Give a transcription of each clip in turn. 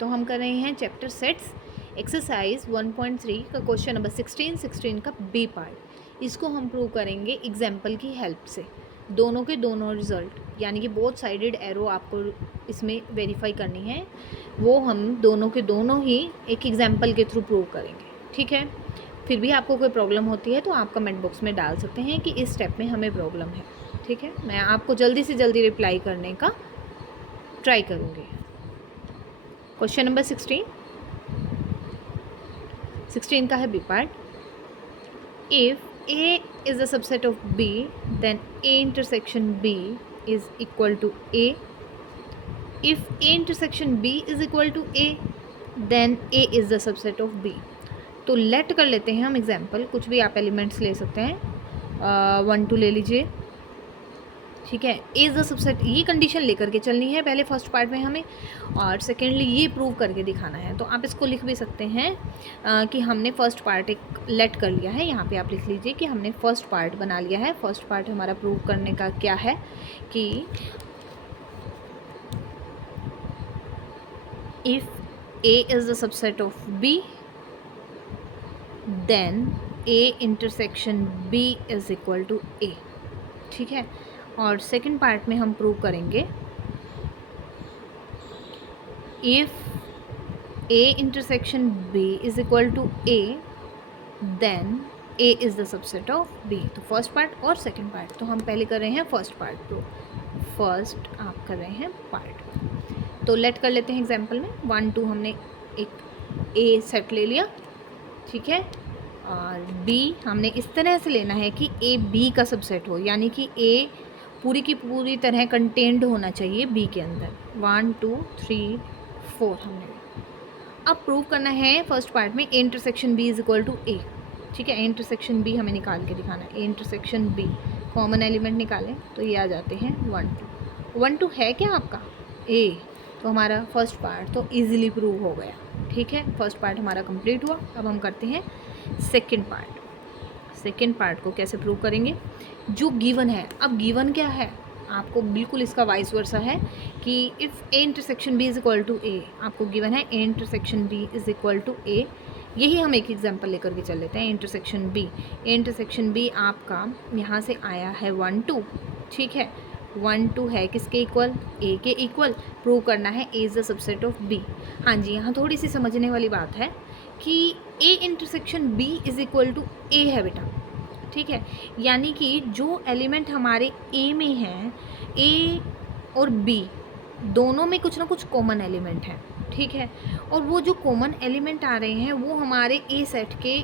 तो हम कर रहे हैं चैप्टर सेट्स एक्सरसाइज 1.3 का क्वेश्चन नंबर 16 का बी पार्ट। इसको हम प्रूव करेंगे एग्जाम्पल की हेल्प से। दोनों के दोनों रिजल्ट यानी कि बोथ साइडेड एरो आपको इसमें वेरीफाई करनी है, वो हम दोनों के दोनों ही एक एग्जाम्पल के थ्रू प्रूव करेंगे। ठीक है, फिर भी आपको कोई प्रॉब्लम होती है तो आप कमेंट बॉक्स में डाल सकते हैं कि इस स्टेप में हमें प्रॉब्लम है। ठीक है, मैं आपको जल्दी से जल्दी रिप्लाई करने का ट्राई करूँगी। क्वेश्चन नंबर 16 का है B part. If A is a subset of B then A intersection B is equal to A. If A intersection B is equal to A then A is the subset of B. तो let कर लेते हैं हम example, कुछ भी आप elements ले सकते हैं, 1 2 ले लीजिए। ठीक है, ए इज़ द सबसेट, ये कंडीशन लेकर के चलनी है पहले फर्स्ट पार्ट में हमें, और सेकेंडली ये प्रूव करके दिखाना है। तो आप इसको लिख भी सकते हैं कि हमने फर्स्ट पार्ट एक लेट कर लिया है। यहाँ पे आप लिख लीजिए कि हमने फर्स्ट पार्ट बना लिया है। फर्स्ट पार्ट हमारा प्रूव करने का क्या है कि if A is the subset of B then A intersection B is equal to A. ठीक है, और सेकंड पार्ट में हम प्रूव करेंगे if A intersection B is equal to A then A is the subset of B. तो first part और second part, तो हम पहले कर रहे हैं फर्स्ट पार्ट प्रूव। फर्स्ट आप कर रहे हैं पार्ट, तो लेट कर लेते हैं एग्जाम्पल में 1 2 हमने एक ए सेट ले लिया। ठीक है, और बी हमने इस तरह से लेना है कि ए बी का सबसेट हो, यानी कि ए पूरी की पूरी तरह कंटेंड होना चाहिए बी के अंदर। 1 2 3 4 हमने अब प्रूव करना है फर्स्ट पार्ट में A intersection B is equal to A. ठीक है, ए इंटरसेक्शन बी हमें निकाल के दिखाना है। A intersection B common element निकालें तो ये आ जाते हैं 1 2 है क्या आपका ए, तो हमारा फर्स्ट पार्ट तो इजीली प्रूव हो गया। ठीक है, फर्स्ट पार्ट हमारा कंप्लीट हुआ। अब हम करते हैं सेकंड पार्ट। सेकंड पार्ट को कैसे प्रूव करेंगे, जो गिवन है। अब गिवन क्या है, आपको बिल्कुल इसका वाइस वर्सा है कि if A intersection B is equal to A, आपको गिवन है A intersection B is equal to A. यही हम एक एग्जांपल लेकर के चल लेते हैं। Intersection B, A intersection B आपका यहाँ से आया है 1 2। ठीक है, 1 2 है किसके इक्वल, ए के इक्वल। प्रूव करना है A is the subset of B. हाँ जी, यहाँ थोड़ी सी समझने वाली बात है कि A intersection B is equal to A है बेटा। ठीक है, यानी कि जो एलिमेंट हमारे ए में हैं, ए और बी दोनों में कुछ ना कुछ कॉमन एलिमेंट है। ठीक है, और वो जो कॉमन एलिमेंट आ रहे हैं वो हमारे ए सेट के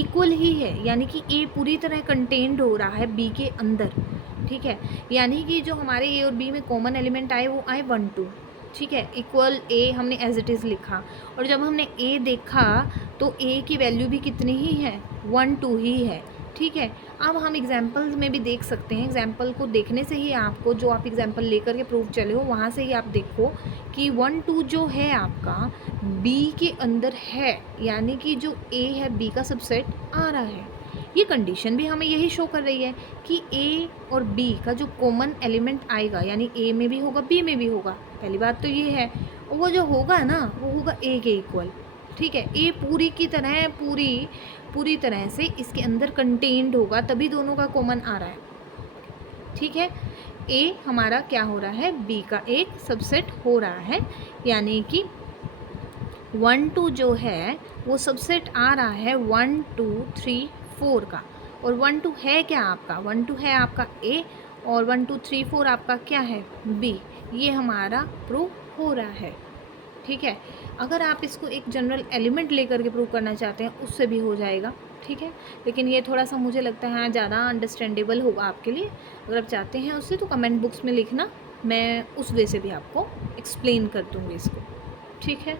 इक्वल ही है, यानी कि ए पूरी तरह कंटेन्ड हो रहा है बी के अंदर। ठीक है, यानी कि जो हमारे ए और बी में कॉमन एलिमेंट आए वो आए 1 2। ठीक है, इक्वल ए हमने एज इट इज़ लिखा, और जब हमने ए देखा तो ए की वैल्यू भी कितनी ही है, 1 2 ही है। ठीक है, अब हम एग्जाम्पल्स में भी देख सकते हैं। एग्जाम्पल को देखने से ही आपको, जो आप एग्जाम्पल लेकर के प्रूव चले हो वहाँ से ही आप देखो कि 1 2 जो है आपका बी के अंदर है, यानी कि जो ए है बी का सबसेट आ रहा है। ये कंडीशन भी हमें यही शो कर रही है कि ए और बी का जो कॉमन एलिमेंट आएगा, यानी ए में भी होगा बी में भी होगा। पहली बात तो ये है, और वो जो होगा ना वो होगा ए के इक्वल। ठीक है, ए पूरी की तरह पूरी तरह से इसके अंदर कंटेन्ड होगा, तभी दोनों का कॉमन आ रहा है। ठीक है, ए हमारा क्या हो रहा है, बी का एक सबसेट हो रहा है, यानी कि 1 2 जो है वो सबसेट आ रहा है 1 2 3 4 का। और 1 2 है क्या आपका, 1 2 है आपका ए, और 1 2 3 4 आपका क्या है, बी। ये हमारा प्रूव हो रहा है। ठीक है, अगर आप इसको एक जनरल एलिमेंट लेकर के प्रूव करना चाहते हैं उससे भी हो जाएगा। ठीक है, लेकिन ये थोड़ा सा मुझे लगता है ज़्यादा अंडरस्टैंडेबल होगा आपके लिए। अगर आप चाहते हैं उससे तो कमेंट बॉक्स में लिखना, मैं उस वे से भी आपको एक्सप्लेन कर दूँगी इसको। ठीक है।